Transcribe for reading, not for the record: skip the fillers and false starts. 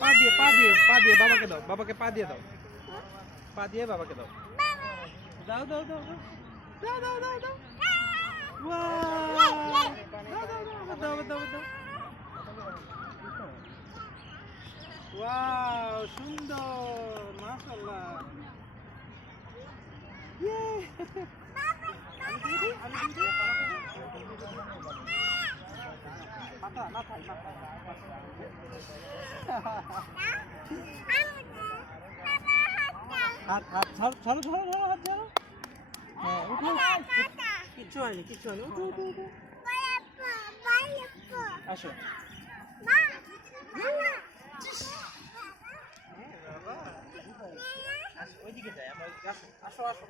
পা দিয়ে বাবাকে দাও, বাবাকে পা দিয়ে দাও, পা দিয়ে বাবাকে দাও, দাও দাও দাও দাও দাও দাও দাও দাও, দাও দাও দাও দাও, ওয়াও সুন্দর, মাশাআল্লাহ, ইয়ে মাথা মাথায় মাথায় হাত হাত ছাড়ো ছাড়ো ছাড়ো ছাড়ো, হাত ছাড়ো, হ্যাঁ উঠো, কিচ্ছু হয়নি কিচ্ছু হয়নি, উঠো উঠো উঠো, আসো, ওইদিকে যাই আমরা, আসো আসো আসো।